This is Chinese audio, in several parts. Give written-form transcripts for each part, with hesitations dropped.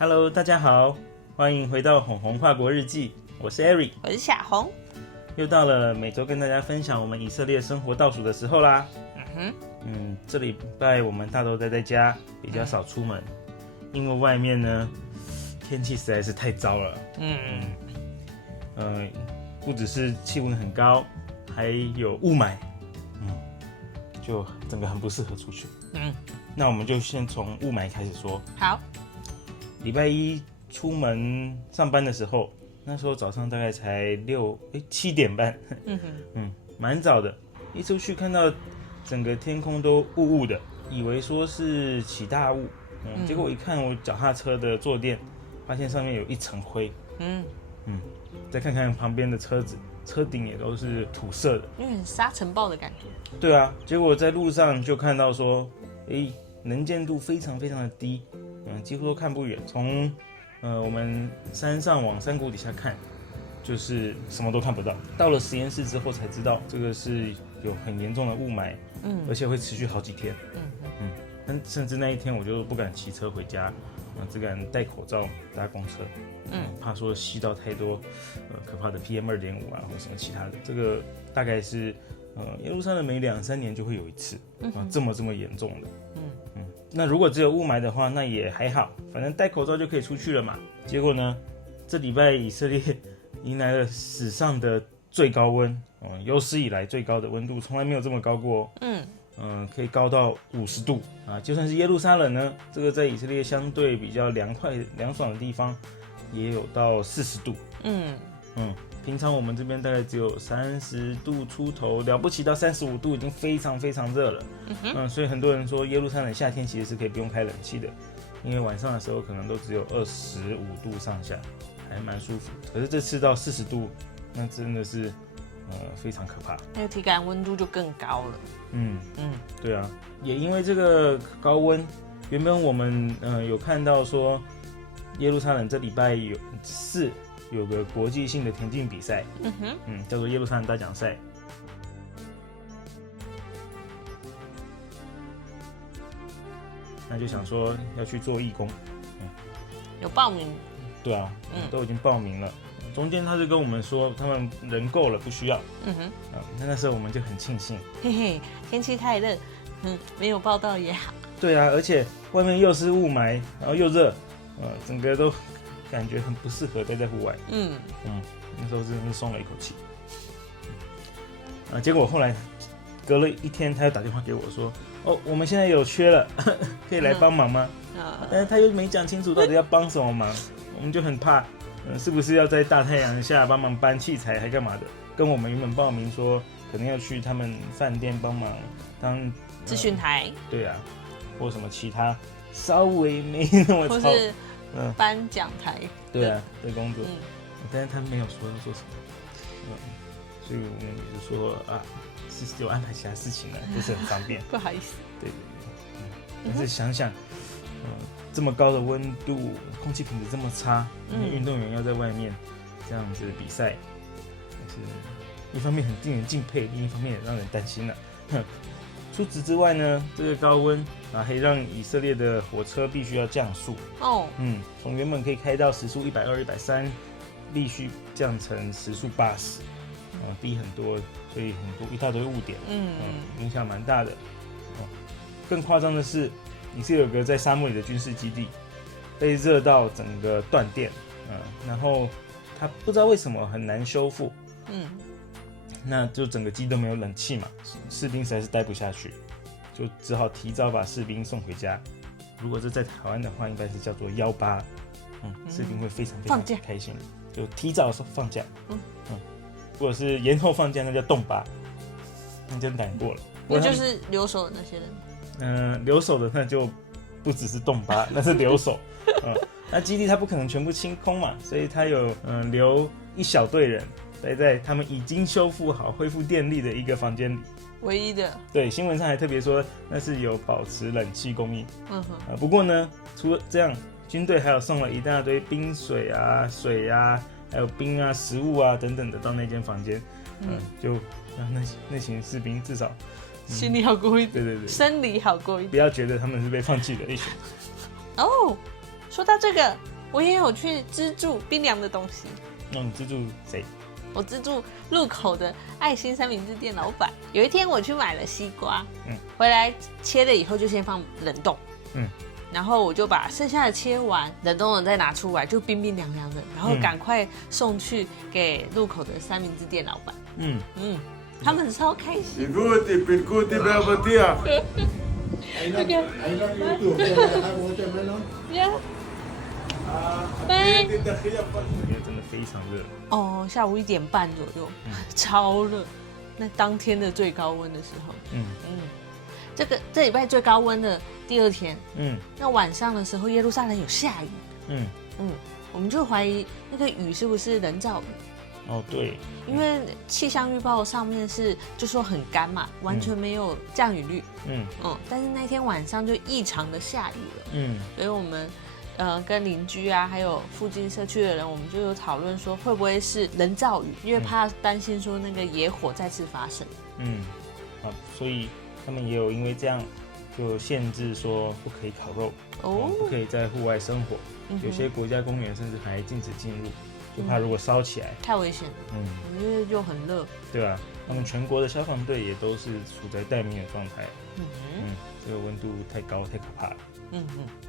Hello， 大家好，欢迎回到红红跨国日记，我是 Eric， 我是小红。又到了每周跟大家分享我们以色列生活倒数的时候啦。这礼拜我们大都待在家，比较少出门，因为外面呢天气实在是太糟了。不只是气温很高，还有雾霾，就整个很不适合出去。那我们就先从雾霾开始说。好。礼拜一出门上班的时候，那时候早上大概才7点半，蛮早的。一出去看到整个天空都雾雾的，以为说是起大雾，结果一看我脚踏车的坐垫，发现上面有一层灰。再看看旁边的车子，车顶也都是土色的，有点沙尘暴的感觉。对啊，结果在路上就看到说，能见度非常非常的低，几乎都看不远。从我们山上往山谷底下看，就是什么都看不到。到了实验室之后才知道，这个是有很严重的雾霾，而且会持续好几天。甚至那一天我就不敢骑车回家，只敢戴口罩搭公车，怕说吸到太多可怕的 PM2.5啊，或什么其他的。这个大概是耶路撒冷每2-3年就会有一次，这么严重的。那如果只有雾霾的话，那也还好，反正戴口罩就可以出去了嘛。结果呢，这礼拜以色列迎来了史上的最高温，有史以来最高的温度，从来没有这么高过。可以高到50度啊！就算是耶路撒冷呢，这个在以色列相对比较凉快凉爽的地方，也有到40度。平常我们这边大概只有30度出头，了不起到35度已经非常非常热了。所以很多人说耶路撒冷夏天其实是可以不用开冷气的，因为晚上的时候可能都只有25度上下，还蛮舒服。可是这次到40度，那真的是非常可怕。那个体感温度就更高了。对啊，也因为这个高温，原本我们有看到说耶路撒冷这礼拜有个国际性的田径比赛，叫做耶路撒冷大奖赛。那就想说要去做义工，有报名？对啊，都已经报名了。中间他就跟我们说他们人够了，不需要。那时候我们就很庆幸，天气太热，没有报到也好。对啊，而且外面又是雾霾，然后又热，整个都感觉很不适合待在户外。那时候真的是松了一口气。结果后来隔了一天，他又打电话给我说，我们现在有缺了，可以来帮忙吗？但是他又没讲清楚到底要帮什么忙，我们就很怕。是不是要在大太阳下帮忙搬器材还干嘛的？跟我们原本报名说可能要去他们饭店帮忙当资讯台，对啊，或什么其他稍微没那么或是颁奖台，对啊的工作，但是他没有说要做什么，所以我们也就说是有安排其他事情了，不是很方便，不好意思。对，但是想想。这么高的温度，空气品质这么差，运动员要在外面这样子比赛，是一方面很令人敬佩，另一方面也让人担心了。除此之外呢，这个高温还让以色列的火车必须要降速。从原本可以开到时速120、130，必须降成时速80，低很多，所以一大堆误点，影响蛮大的。更夸张的是。以色列有个在沙漠里的军事基地，被热到整个断电，然后他不知道为什么很难修复，那就整个基地都没有冷气嘛，士兵实在是待不下去，就只好提早把士兵送回家。如果是在台湾的话，应该是叫做18，士兵会非常非常开心，就提早放假，如果是延后放假，那叫冻8，那就难过了。那就是留守的那些人。留守的那就不只是冻8，那是留守。那基地他不可能全部清空嘛，所以他有留一小队人待在他们已经修复好、恢复电力的一个房间里。唯一的。对，新闻上还特别说那是有保持冷气供应。不过呢，除了这样，军队还有送了一大堆冰水啊、水啊，还有冰啊、食物啊等等的到那间房间。就让那群士兵至少。心里好过一点，对，生理好过一点，不要觉得他们是被放弃的一群。说到这个，我也有去资助冰凉的东西。那你资助谁？我资助路口的爱心三明治店老板。有一天我去买了西瓜，回来切了以后就先放冷冻，然后我就把剩下的切完，冷冻了再拿出来，就冰冰凉凉的，然后赶快送去给路口的三明治店老板。他们超开心。Ikuti berapa dia? I love YouTube. Yeah. Bye. 真的非常热。哦，下午1点半左右，超热。那当天的最高温的时候，这礼拜最高温的第2天，那晚上的时候耶路撒冷有下雨，我们就怀疑那个雨是不是人造雨。哦，对，因为气象预报上面就说很干嘛，完全没有降雨率，但是那天晚上就异常的下雨了，所以我们跟邻居啊，还有附近社区的人，我们就有讨论说会不会是人造雨，因为怕担心说那个野火再次发生。好，所以他们也有因为这样就限制说不可以烤肉，不可以在户外生火，有些国家公园甚至还禁止进入。就怕如果烧起来太危险了，我觉得就很热，对啊，他们全国的消防队也都是处在待命的状态，这个温度太高太可怕了，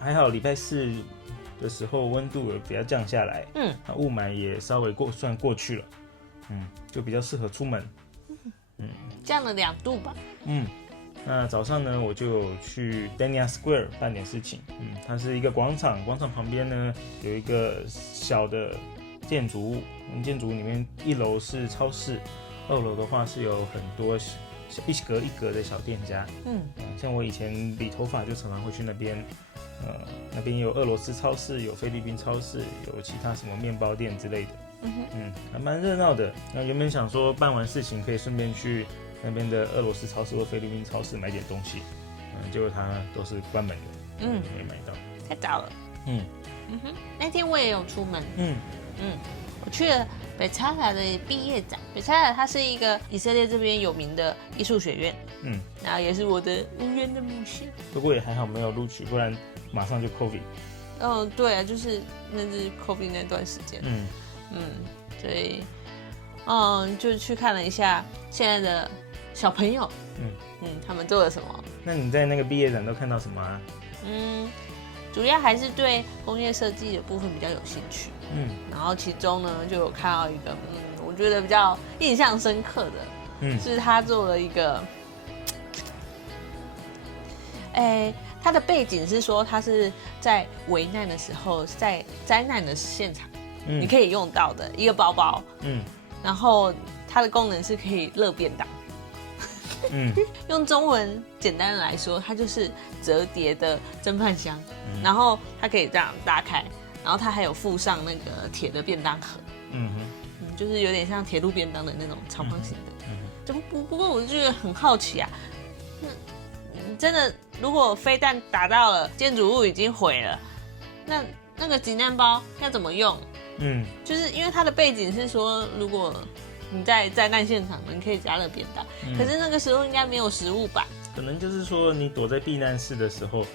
还好礼拜4的时候温度有比较降下来，雾霾也稍微算过去了，就比较适合出门，降了2度吧，那早上呢，我就有去 Dania Square 办点事情，它是一个广场，广场旁边呢有一个小的建筑物，建筑物里面1楼是超市，2楼的话是有很多一格一格的小店家，像我以前理头发就常常会去那边，那边有俄罗斯超市，有菲律宾超市，有其他什么面包店之类的，还蛮热闹的。那原本想说办完事情可以顺便去那边的俄罗斯超市或菲律宾超市买点东西，结果它都是关门的，没买到，太早了，那天我也有出门，我去了北查拉的毕业展。北查拉它是一个以色列这边有名的艺术学院，然后也是我的无缘的母校。不过也还好没有录取，不然马上就 COVID。对啊，就是那是 COVID 那段时间，所以就去看了一下现在的小朋友，他们做了什么。那你在那个毕业展都看到什么啊？主要还是对工业设计的部分比较有兴趣，然后其中呢就有看到一个，我觉得比较印象深刻的，是他做了一个，他的背景是说他是在危难的时候，在灾难的现场，你可以用到的一个包包，然后它的功能是可以热便当。用中文简单的来说，它就是折叠的蒸饭箱，然后它可以这样打开，然后它还有附上那个铁的便当盒，就是有点像铁路便当的那种长方形的。不过我就觉得很好奇啊，真的如果飞弹打到了，建筑物已经毁了，那个急难包要怎么用？就是因为它的背景是说，如果你在灾难现场，你可以加热便当，可是那个时候应该没有食物吧？可能就是说你躲在避难室的时候，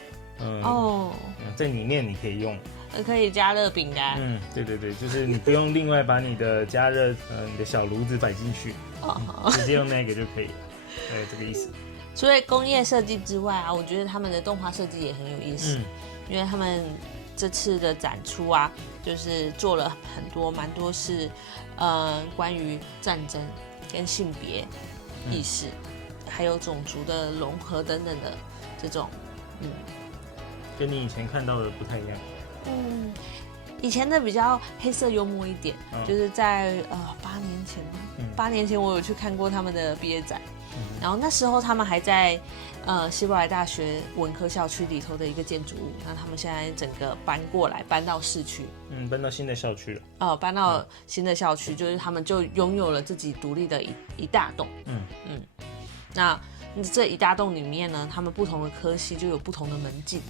在里面你可以用，可以加热饼干。对，就是你不用另外把你的加热你的小炉子摆进去，直接用那个就可以了，这个意思。除了工业设计之外啊，我觉得他们的动画设计也很有意思，因为他们这次的展出啊，就是做了蛮多是关于战争跟性别意识，还有种族的融合等等的这种，跟你以前看到的不太一样。以前的比较黑色幽默一点，就是在8年前我有去看过他们的毕业展，然后那时候他们还在希伯来大学文科校区里头的一个建筑物，那他们现在整个搬到市区，搬到新的校区了。搬到新的校区，就是他们就拥有了自己独立的一大栋。那这一大栋里面呢，他们不同的科系就有不同的门禁。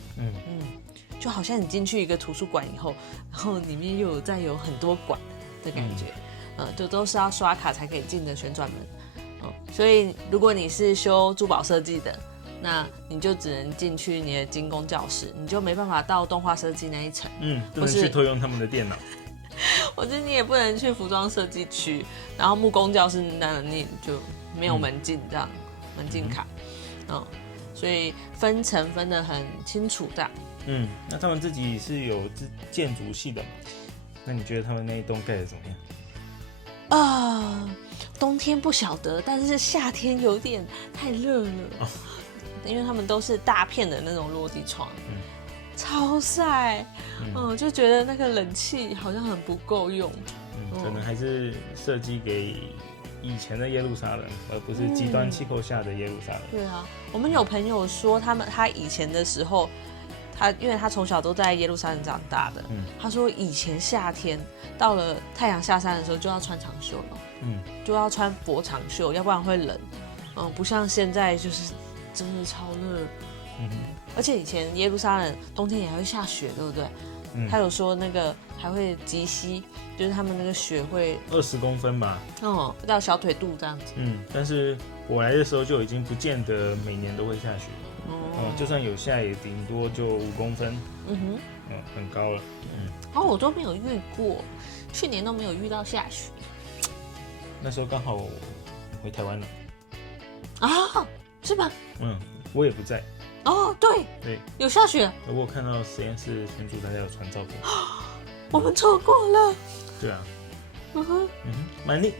就好像你进去一个图书馆以后，然后里面又再有很多馆的感觉。就都是要刷卡才可以进的旋转门。所以如果你是修珠宝设计的，那你就只能进去你的精工教室，你就没办法到动画设计那一层。不能去偷用他们的电脑。或者你也不能去服装设计区，然后木工教室那你就没有门禁这样，门禁卡，所以分层分得很清楚这样。那他们自己是有建筑系的嘛？那你觉得他们那一栋盖得怎么样？冬天不晓得，但是夏天有点太热了，因为他们都是大片的那种落地窗，超晒，就觉得那个冷气好像很不够用，可能还是设计给以前的耶路撒冷，而不是极端气候下的耶路撒冷。对啊，我们有朋友说他以前的时候，因为他从小都在耶路撒冷长大的，他说以前夏天到了太阳下山的时候就要穿长袖了，就要穿薄长袖，要不然会冷，不像现在就是真的超热，而且以前耶路撒冷冬天也还会下雪，对不对？他有说那个还会积稀，就是他们那个雪会20公分吧，到小腿肚这样子。但是我来的时候就已经不见得每年都会下雪，就算有下也顶多就5公分，很高了。我都没有遇过，去年都没有遇到下雪。那时候刚好我回台湾了。是吧？我也不在。对，有下雪。我有看到实验室群组大家有传照片。我们错过了。对啊。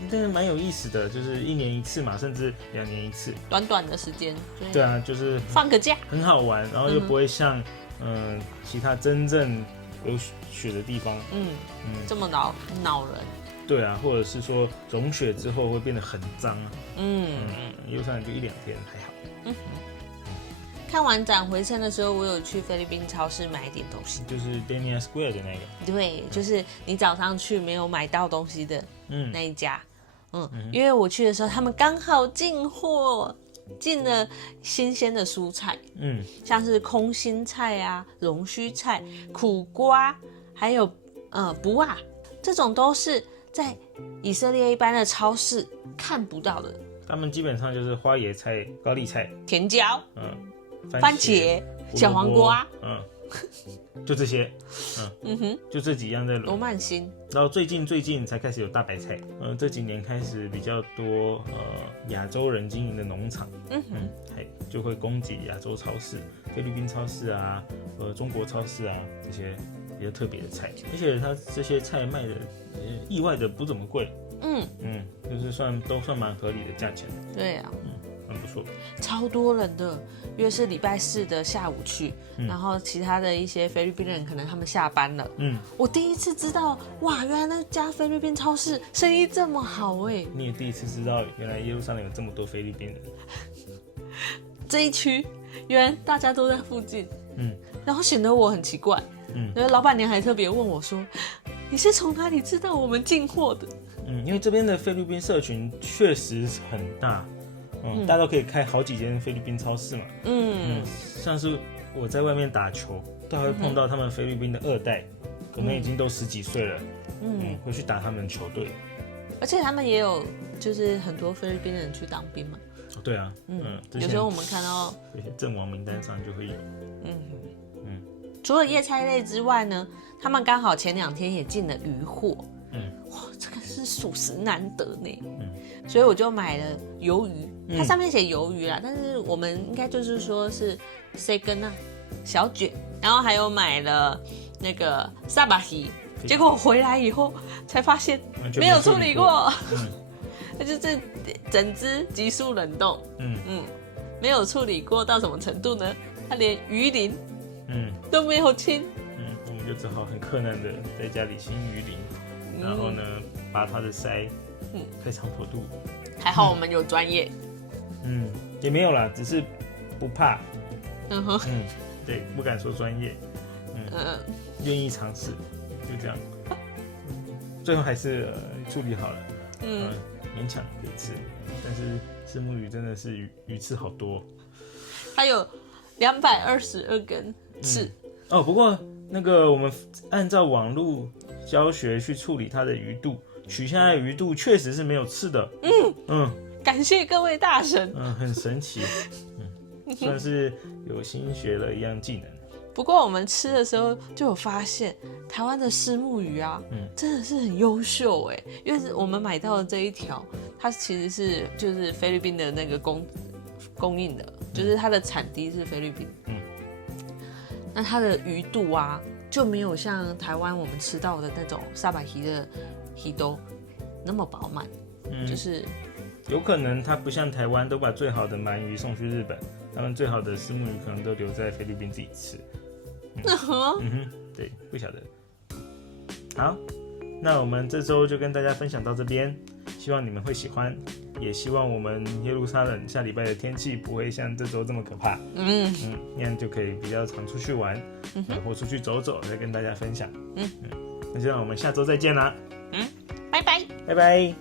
真的蛮有意思的，就是1年1次嘛，甚至2年1次，短短的时间。对啊，就是放个假，很好玩，然后又不会像其他真正有雪的地方，这么恼人。对啊，或者是说融雪之后会变得很脏啊。耶路撒冷就1-2天还好。看完展回程的时候，我有去菲律宾超市买一点东西，就是 Dania Square 的那个。对，就是你早上去没有买到东西的那一家。因为我去的时候，他们刚好进货，进了新鲜的蔬菜，像是空心菜啊、龙须菜、苦瓜，还有卜啊，这种都是在以色列一般的超市看不到的。他们基本上就是花椰菜、高丽菜、甜椒、番茄、小黄瓜，就这些，就这几样在罗曼辛。然后最近才开始有大白菜，这几年开始比较多亚洲人经营的农场，还就会供给亚洲超市、菲律宾超市啊，中国超市啊这些比较特别的菜，而且它这些菜卖的意外的不怎么贵，就是都算蛮合理的价钱。对啊，很不错。超多人的，因为是礼拜4的下午去，然后其他的一些菲律宾人可能他们下班了。我第一次知道，哇，原来那家菲律宾超市生意这么好哎！你也第一次知道，原来耶路撒冷有这么多菲律宾人。这一区原来大家都在附近，然后显得我很奇怪。然后老板娘还特别问我说：“你是从哪里知道我们进货的？”因为这边的菲律宾社群确实很大。大家都可以开好几间菲律宾超市嘛。像是我在外面打球，都会碰到他们菲律宾的2代，可能已经都10几岁了，会去打他们球队。而且他们也有就是很多菲律宾人去当兵嘛。对啊，有时候我们看到这些阵亡名单上就会有。除了叶菜类之外呢，他们刚好前2天也进了鱼货。哇，这个是属实难得呢。所以我就买了鱿鱼，它上面写鱿鱼啦，但是我们应该就是说是 C 根啊，小卷，然后还有买了那个萨巴西，结果回来以后才发现没有处理过，那就是整只急速冷冻，没有处理过到什么程度呢？它连鱼鳞都没有清，我们就只好很困难的在家里清鱼鳞，然后呢拔它的鳃，开肠破肚。还好我们有专业，也没有啦，只是不怕，对，不敢说专业，愿意尝试，就这样，最后还是处理好了，勉强可以吃，但是虱目鱼真的是鱼刺好多，它有222根刺。不过那个我们按照网络教学去处理它的鱼肚，取下来的鱼肚确实是没有刺的。感谢各位大神。很神奇。算是有新学了一样技能。不过我们吃的时候就有发现，台湾的虱目鱼啊，真的是很优秀哎，因为是我们买到的这一条，它其实是就是菲律宾的那个供应的，就是它的产地是菲律宾。那它的鱼肚啊，就没有像台湾我们吃到的那种沙白鱼的鱼都那么饱满，就是有可能它不像台湾都把最好的鳗鱼送去日本，他们最好的虱目鱼可能都留在菲律宾自己吃。对，不晓得。好，那我们这周就跟大家分享到这边，希望你们会喜欢，也希望我们耶路撒冷下礼拜的天气不会像这周这么可怕。那样就可以比较常出去玩，或出去走走，再跟大家分享。那就让我们下周再见啦。拜拜，拜拜。